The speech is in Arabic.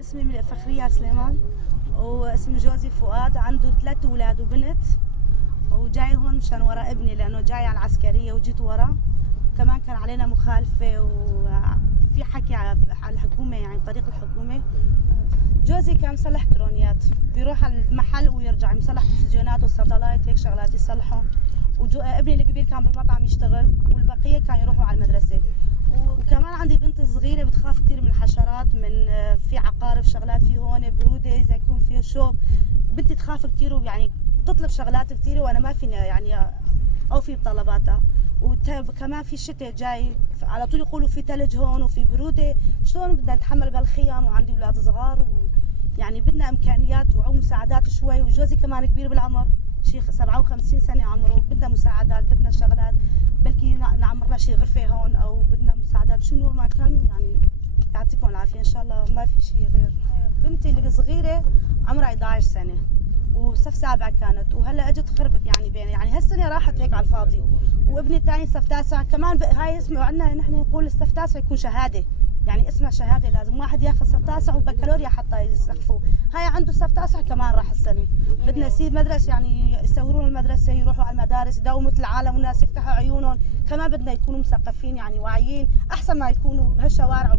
اسمي فخرية سليمان واسم جوزي فؤاد، عنده 3 أولاد وبنت، وجاي هون مشان ورا ابني لأنه جاي على العسكرية وجيت ورا. كمان كان علينا مخالفة وفي حكي على الحكومة، يعني طريق الحكومة. جوزي كان مصلح كترونيات، بيروح على المحل ويرجع مصلح تلفزيونات وساتلايت هيك شغلات يصلحهم. ابني الكبير كان بالمطعم يشتغل والبقية كانوا يروحوا على المدرسة. وكمان عندي بنت صغيرة بتخاف كثير من الحشرات، من في عقارب شغلات في هون برودة، إذا يكون فيه شوب بنتي تخاف كثير، ويعني تطلب شغلات كثير وأنا ما فيني يعني أوفي بطلباتها. وكمان في الشتاء جاي على طول يقولوا في ثلج هون وفي برودة، شلون بدنا نتحمل بهالخيام وعندي أولاد صغار يعني بدنا إمكانيات ومساعدات شوي. وجوزي كمان كبير بالعمر، شيخ 57 سنة عمره، بدنا مساعدات، بدنا شغلات، بلكي نعمر له شي غرفة هون أو بدنا مساعدات شنو ما كانوا. يعني يعطيكم العافية إن شاء الله، ما في شيء غير. بنتي الصغيرة عمرها 11 سنة وصف 7 كانت، وهلا اجت خربت يعني بيني، يعني هالسنة راحت هيك على الفاضي. وابني الثاني صف 9 كمان. هاي اسمه عندنا نحن نقول الصف 9 يكون شهادة، يعني اسمها شهادة، لازم واحد ياخذ صف 9 وبكالوريا حتى يصفوا. هاي عنده صف 9 كمان راح السنة. بدنا يصير مدرسة، يعني يصورون المدرسة، يروحوا على المدارس، يداوموا مثل العالم والناس يفتحوا عيونهم. كمان بدنا يكونوا مثقفين يعني واعيين، أحسن ما يكونوا بهالشوارع